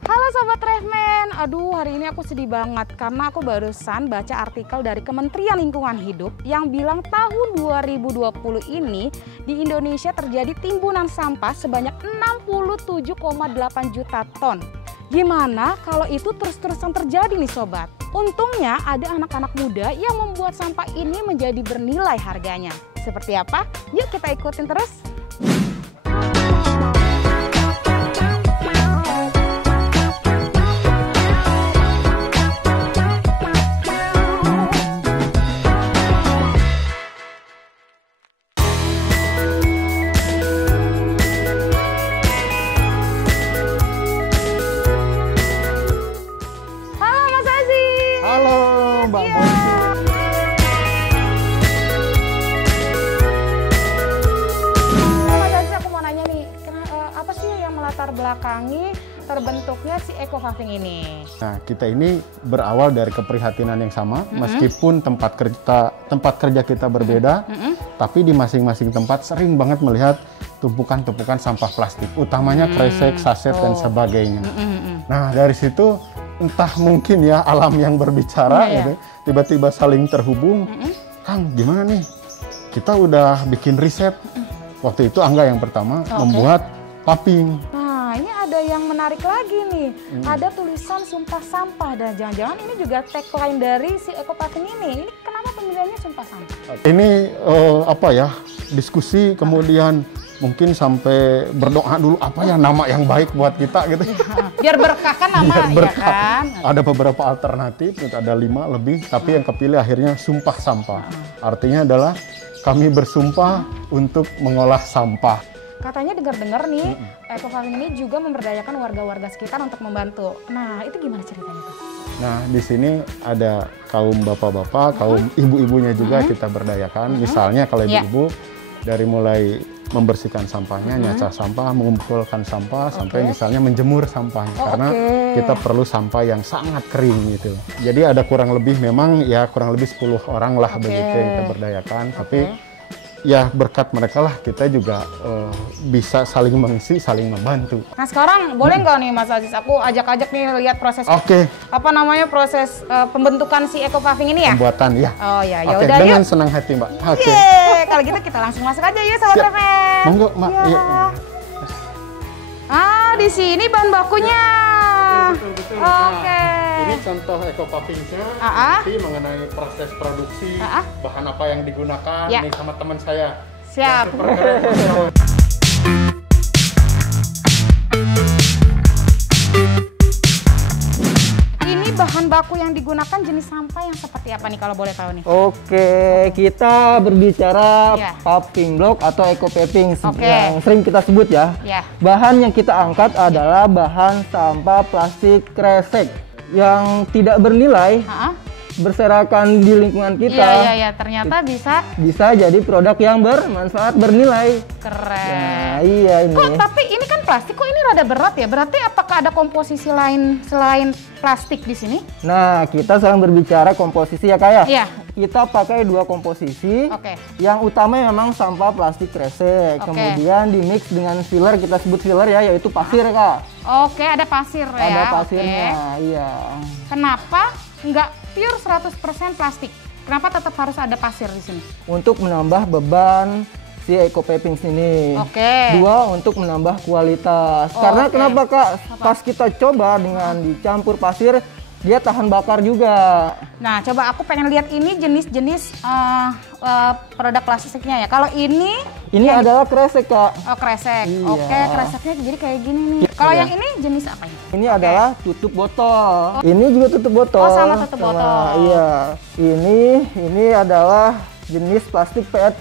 Halo Sobat Revmen, aduh hari ini aku sedih banget karena aku barusan baca artikel dari Kementerian Lingkungan Hidup yang bilang tahun 2020 ini di Indonesia terjadi timbunan sampah sebanyak 67,8 juta ton. Gimana kalau itu terus-terusan terjadi nih Sobat? Untungnya ada anak-anak muda yang membuat sampah ini menjadi bernilai harganya. Seperti apa? Yuk kita ikutin terus. Belakangi terbentuknya si Eco Paving ini. Nah, kita ini berawal dari keprihatinan yang sama, meskipun tempat kerja kita berbeda, tapi di masing-masing tempat sering banget melihat tumpukan-tumpukan sampah plastik, utamanya kresek, saset, dan sebagainya. Nah, dari situ entah mungkin ya alam yang berbicara, gitu, tiba-tiba saling terhubung. Kang, gimana nih? Kita udah bikin riset. Waktu itu Angga yang pertama membuat paving. Nah, ini ada yang menarik lagi nih. Ada tulisan sumpah sampah dan jangan-jangan ini juga tagline dari si Eco Paving ini. Ini kenapa pemilihannya sumpah sampah? Ini apa ya? Diskusi kemudian mungkin sampai berdoa dulu apa ya nama yang baik buat kita gitu. Biar berkah kan nama ya kan. Ada beberapa alternatif, ada 5 lebih, tapi yang kepilih akhirnya sumpah sampah. Artinya adalah kami bersumpah untuk mengolah sampah. Katanya dengar-dengar nih, Eco Paving ini juga memberdayakan warga-warga sekitar untuk membantu. Nah, itu gimana ceritanya tuh? Nah, di sini ada kaum bapak-bapak, kaum ibu-ibunya juga kita berdayakan. Misalnya kalau ibu-ibu dari mulai membersihkan sampahnya, nyacah sampah, mengumpulkan sampah, sampai misalnya menjemur sampahnya. Karena kita perlu sampah yang sangat kering gitu. Jadi ada kurang lebih memang ya kurang lebih 10 orang lah begitu yang kita berdayakan. Tapi ya berkat mereka lah kita juga bisa saling mengisi, saling membantu. Nah sekarang boleh nggak nih Mas Aziz, aku ajak-ajak nih lihat proses apa namanya proses pembentukan si Eco Paving ini ya? Pembuatan ya. Oh ya, ya udah dengan yuk. senang hati Mbak. Kalau gitu kita langsung masuk aja yuk Sobat Revmen. Monggo Mbak. Ya. Ah di sini bahan bakunya. Betul. Oke. Ini contoh Eco Paving-nya, nanti mengenai proses produksi, bahan apa yang digunakan, nih sama teman saya. Siap. Ini bahan baku yang digunakan jenis sampah yang seperti apa nih kalau boleh tahu nih? Oke, kita berbicara paving block atau Eco Paving yang sering kita sebut ya. Bahan yang kita angkat adalah bahan sampah plastik kresek yang tidak bernilai, berserakan di lingkungan kita. Iya, ternyata bisa jadi produk yang bermanfaat, bernilai. Keren. Nah, iya ini. Kok tapi ini kan plastik, kok ini rada berat ya? Berarti apakah ada komposisi lain selain plastik di sini? Nah, kita sedang berbicara komposisi ya Kak ya? Iya. Kita pakai 2 komposisi. Yang utama memang sampah plastik kresek. Kemudian di mix dengan filler, kita sebut filler ya, yaitu pasir Kak. Oke, ada pasir ya. Ada pasirnya, iya. Kenapa nggak pure 100% plastik? Kenapa tetap harus ada pasir di sini? Untuk menambah beban si Eco Paving sini. 2 untuk menambah kualitas. Karena kenapa Kak? Pas kita coba dengan dicampur pasir, dia tahan bakar juga. Nah, coba aku pengen lihat ini jenis-jenis produk plastiknya ya. Kalau ini adalah kresek Kak. Oh, kresek. Iya. Kreseknya jadi kayak gini nih. Kalau yang ini jenis apa ini? Ini adalah tutup botol. Ini juga tutup botol. Oh, sama tutup botol. Iya. Ini adalah jenis plastik PET.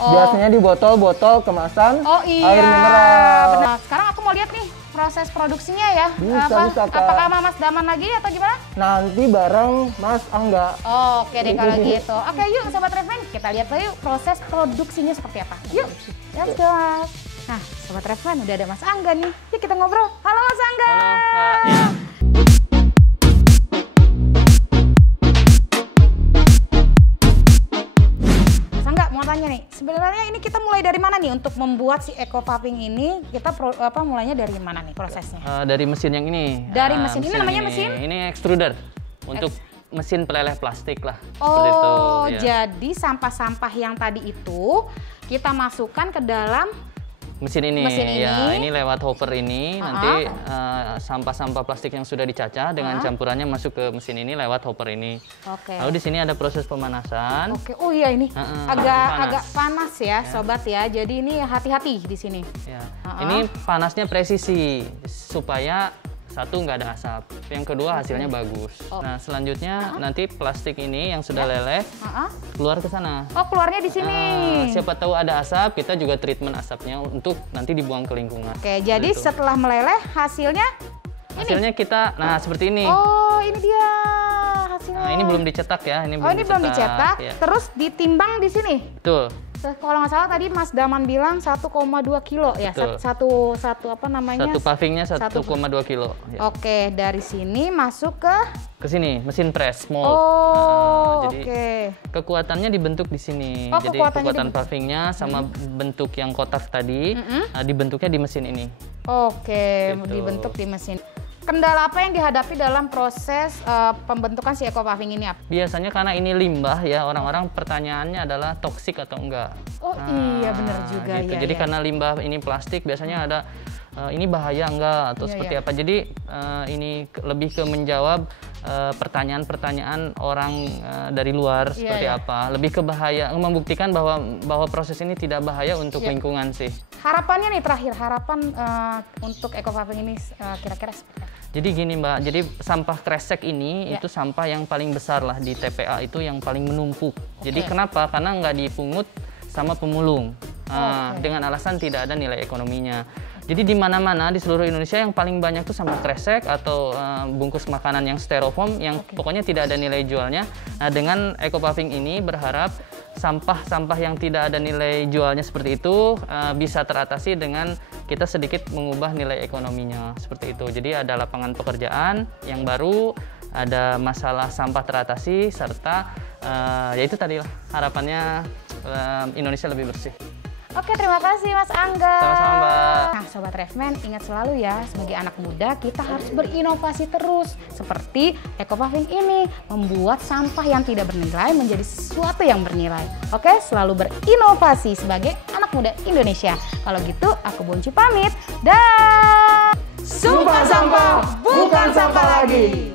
Biasanya di botol-botol kemasan air mineral. Benar. Sekarang aku mau lihat nih proses produksinya ya. Bisa Kak. Apakah Mas Daman lagi atau gimana? Nanti bareng Mas Angga. Oke deh kalau gitu. Oke yuk Sobat Revmen, kita lihat yuk proses produksinya seperti apa. Yuk, let's go. Nah Sobat Revmen udah ada Mas Angga nih. Yuk kita ngobrol. Halo Mas Angga. Halo. Mas Angga mau tanya nih, sebenarnya ini kita mulai dari mana nih nih untuk membuat si eco puffing ini, kita mulainya dari mana nih prosesnya? Dari mesin yang ini. Dari mesin ini namanya mesin? Ini extruder untuk mesin peleleh plastik lah. Oh, itu, ya. Jadi sampah-sampah yang tadi itu kita masukkan ke dalam mesin ini. Ya, ini lewat hopper ini nanti sampah-sampah plastik yang sudah dicacah dengan campurannya masuk ke mesin ini lewat hopper ini. Oke. Lalu di sini ada proses pemanasan. Oke. Oh iya, ini agak panas ya, sobat ya. Jadi ini hati-hati di sini. Ya. Ini panasnya presisi supaya satu nggak ada asap, yang kedua hasilnya bagus. Nah selanjutnya nanti plastik ini yang sudah leleh keluar ke sana. Oh, keluarnya di sini. Siapa tahu ada asap, kita juga treatment asapnya untuk nanti dibuang ke lingkungan. Oke, jadi setelah meleleh hasilnya kita, nah seperti ini. Oh, ini dia hasilnya. Nah, ini belum dicetak ya, ini belum dicetak. Ya. Terus ditimbang di sini. Betul. Kalau nggak salah tadi Mas Daman bilang 1,2 kilo ya, satu apa namanya? Satu puffingnya 1,2 kilo. Ya. Oke, dari sini masuk ke sini mesin press mold. Oh, jadi kekuatannya dibentuk di sini. Jadi kekuatan puffingnya sama bentuk yang kotak tadi dibentuknya di mesin ini. Oke, gitu. Dibentuk di mesin. Kendala apa yang dihadapi dalam proses pembentukan si eco puffing ini? Biasanya karena ini limbah ya, orang-orang pertanyaannya adalah toksik atau enggak. Oh iya, benar juga gitu. ya. Jadi karena limbah ini plastik biasanya ada ini bahaya enggak atau seperti apa. Jadi ini lebih ke menjawab pertanyaan-pertanyaan orang dari luar seperti apa. Lebih ke bahaya, membuktikan bahwa proses ini tidak bahaya untuk lingkungan sih. Harapannya nih terakhir, harapan untuk eco puffing ini kira-kira seperti apa? Jadi gini Mbak, jadi sampah kresek ini itu sampah yang paling besar lah di TPA, itu yang paling menumpuk. Jadi kenapa? Karena nggak dipungut sama pemulung dengan alasan tidak ada nilai ekonominya. Jadi di mana-mana di seluruh Indonesia yang paling banyak tuh sampah kresek atau bungkus makanan yang styrofoam yang pokoknya tidak ada nilai jualnya. Nah dengan eco puffing ini berharap sampah-sampah yang tidak ada nilai jualnya seperti itu bisa teratasi dengan kita sedikit mengubah nilai ekonominya seperti itu. Jadi ada lapangan pekerjaan yang baru, ada masalah sampah teratasi serta ya itu tadi harapannya Indonesia lebih bersih. Oke, terima kasih Mas Angga. Sama-sama Mbak. Nah Sobat Refman, ingat selalu ya, sebagai anak muda kita harus berinovasi terus. Seperti eco puffing ini, membuat sampah yang tidak bernilai menjadi sesuatu yang bernilai. Oke, selalu berinovasi sebagai anak muda Indonesia. Kalau gitu, aku Bonci pamit. Dan Sumpah Sampah bukan sampah lagi.